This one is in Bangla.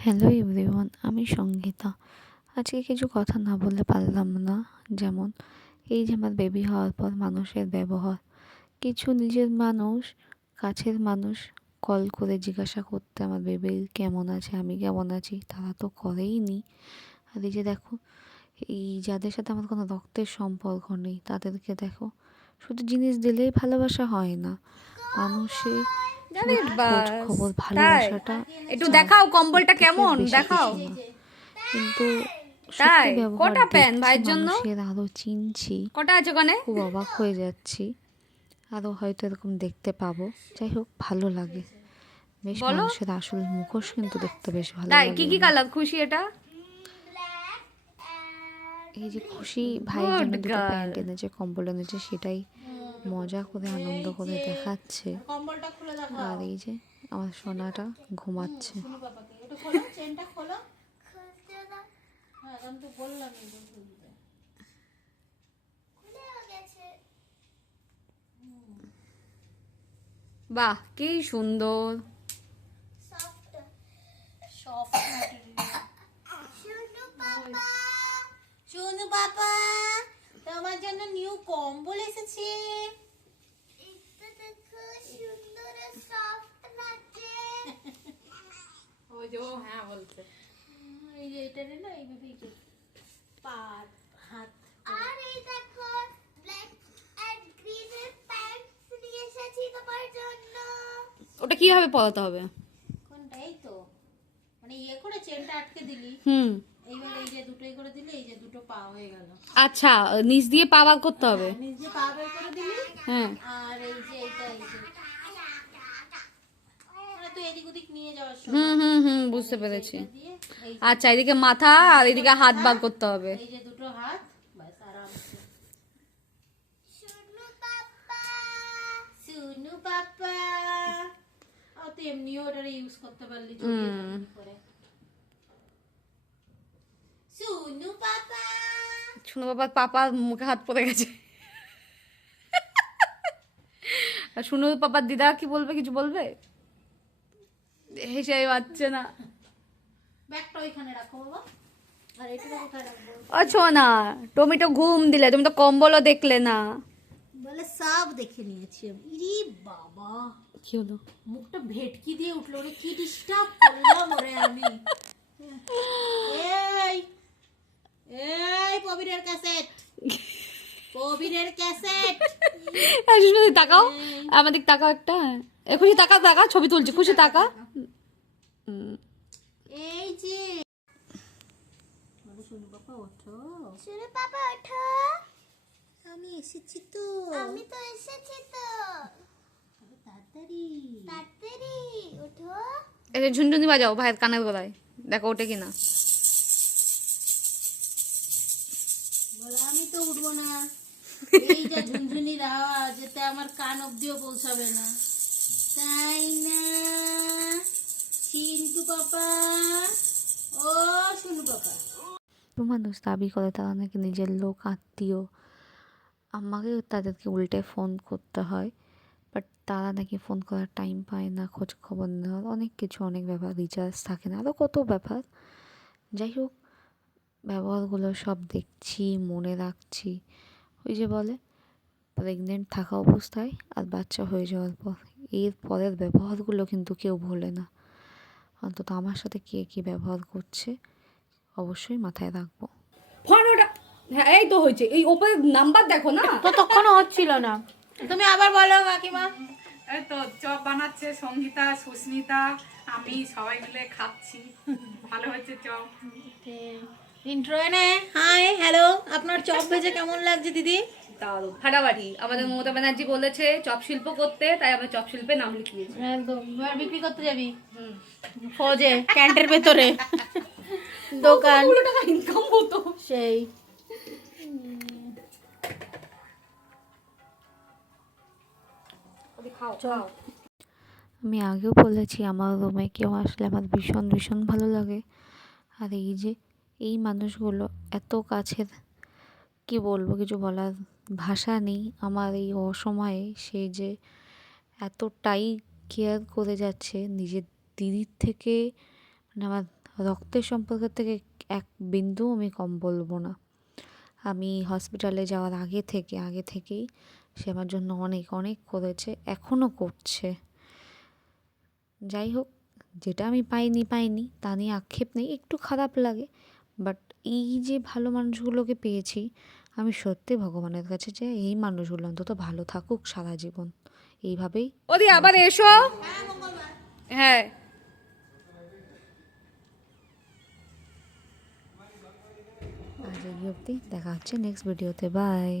হ্যালো এভরিওয়ান আমি সঙ্গীতা। আজকে কিছু কথা না বললে পারলাম না। যেমন, এই যে আমার বেবি হওয়ার পর মানুষের ব্যবহার। কিছু নিজের মানুষ, কাছের মানুষ কল করে জিজ্ঞাসা করতে, আমার বেবি কেমন আছে? আমি কেমন আছি? তারা তো করেই নি। আর এই যে দেখো, এই যাদের সাথে আমার কোনো রক্তের সম্পর্ক নেই, তাদেরকে দেখো, শুধু জিনিস দিলেই ভালোবাসা হয় না। মানুষের খবর ভালোবাসাটা একটু দেখাও কম্বলটা কেমন দেখাও। কিন্তু তাই? কটা প্যান ভাইয়ের জন্য? আরও চিনছি। কটা আছে ওখানে? খুব অবাক হয়ে যাচ্ছি। আরও হয়তো এরকম দেখতে পাবো। যাই হোক ভালো লাগে। বেশ মানুষের আসল মুখোশ কিন্তু দেখতে বেশ ভালো লাগে কি কি কালার? খুশি এটা? এই যে খুশি ভাই জন্য দুটো প্যান্ট এনেছে কম্বল এনেছে সেটাই মজা করে আনন্দ করে দেখাচ্ছে। কম্বলটা খুলে দেখো আর এই যে আমার সোনাটা ঘুমাচ্ছে। হ্যাঁ বাহ কি সুন্দর। সফট। শুনু বাবা জন্য নিউ কম্বল এসেছে। ওই যে ও হ্যাঁ বলছে। এই যে এটা না পা হাত আর এই দেখো ব্ল্যাক এন্ড গ্রিন এর প্যান্টস নিয়ে এসেছি তোমার জন্য। ওটা কীভাবে পড়াতে হবে? কোনটা এই তো? মানে ইয়ে করে চেনটা আটকে দিলি। হুম। এইবার এই যে দুটোই করে দিলি এই যে দুটো পা হয়ে গেল। আচ্ছা নিচ দিয়ে পা বার করতে হবে? নিজে পা বের করে দিলি। হ্যাঁ। আর এই যে এইটা এই যে। তুই এদিক ওদিক নিয়ে যাওয়ার সময় হুম হুম হুম বুঝতে পেরেছি। আচ্ছা এদিকে মাথা আর এদিকে হাত বার করতে হবে। এই যে দুটো হাত এমনিও ইউজ করতে পারলি সুনু পাপা। শুনো বাবা পাপার মুখে হাত পড়ে গেছে। আর শুনো পাপার দিদা কি বলবে কিছু বলবে? হেসে পাচ্ছে না। ব্যাগটা ওইখানে রাখো বাবা। ছোনা টমেটো ঘুম দিলে তুমি তো কম্বলও দেখলে না। বলে সব দেখে নিয়েছি ইরি বাবা। কি হলো? মুখটা ভেটকি দিয়ে উঠল রে কি ডিস্টার্ব করলাম ওরে আমি। এই প্রবীরের ক্যাসেট। প্রবীরের ক্যাসেট। হ্যাঁ, তাকাও। আমাদের তাকাও একটা। এ খুশি তাকা তাকা ছবি তুলছি। খুশি তাকা। এই যে। বাবা ওঠো। শুনু পাপা ওঠো। আমি এসেছি তো। আমি তো এসেছি তো। তাড়াতাড়ি। তাড়াতাড়ি ওঠো। এই ঝুনঝুনি বাজাও ভাইয়ের কানের গলায়। দেখো ওঠে কিনা। আমি তো উঠবো না। এই ঝুনঝুনির আওয়াজ আমার কান অব্দিও পৌঁছাবে না। তাই না চিন্টু পাপা, ও শুনু পাপা। তো মানুষ দাবি করে তারা নাকি নিজের লোক, আত্মীয়। আমাকেও তাদেরকে উল্টে ফোন করতে হয় বাট তারা নাকি ফোন করার টাইম পায় না খোঁজ খবর নেওয়ার। অনেক কিছু, অনেক ব্যাপার রিচার্জ থাকে না। আরও কত ব্যাপার। যাই হোক ব্যবহারগুলো সব দেখছি মনে রাখছি। ওই যে বলে প্রেগনেন্ট থাকা অবস্থায় আর বাচ্চা হয়ে যাওয়ার পর এর পরের ব্যবহারগুলো কিন্তু কেউ ভোলে না। অন্তত আমার সাথে কে কী ব্যবহার করছে অবশ্যই মাথায় রাখব। ফোন ওটা হ্যাঁ এই তো হয়েছে। এই ওপরে নাম্বার দেখো না? তো তখনও হচ্ছিল না। তুমি আবার বলো কাকিমা। এই তো চপ বানাচ্ছে সঙ্গীতা সুস্মিতা আমি সবাই মিলে খাচ্ছি। ভালো হয়েছে চপ? ইন্ট্রো এনে হাই হ্যালো আপনার চপ ভেজে কেমন লাগছে দিদি? দারুণ। ফাটাফাটি। আমাদের মমতা ব্যানার্জি বলেছে চপ শিল্প করতে তাই আমরা চপ শিল্পে নাম লিখিয়েছি। একদম। এবার বিক্রি করতে যাবি? ফৌজে ক্যান্টের ভেতরে। দোকান। টাকা ইনকাম হতো? সেই। খাও খাও। আমি আগেও বলেছি আমার রুমে কেউ আসলে আমার ভীষণ ভীষণ ভালো লাগে। আর এই যে এই মানুষগুলো এত কাছের, কি বলব কিছু বলার ভাষা নেই। আমার এই অসময়ে সে যে এতটাই কেয়ার করে যাচ্ছে নিজের দিদির থেকে মানে আমার রক্তের সম্পর্কের থেকে এক বিন্দু আমি কম বলব না। আমি হসপিটালে যাওয়ার আগে থেকে, আগে থেকেই সে আমার জন্য অনেক অনেক করেছে এখনও করছে। যাই হোক, যেটা আমি পাইনি পাইনি, তা নিয়ে আক্ষেপ নেই, একটু খারাপ লাগে। বাট এই যে ভালো মানুষগুলোকে পেয়েছি আমি সত্যি ভগবানের কাছে যে এই মানুষগুলো অন্তত ভালো থাকুক সারা জীবন। এইভাবেই ওদি আবার এসো। হ্যাঁ আজ এই অবধি দেখা হচ্ছে নেক্সট ভিডিওতে বাই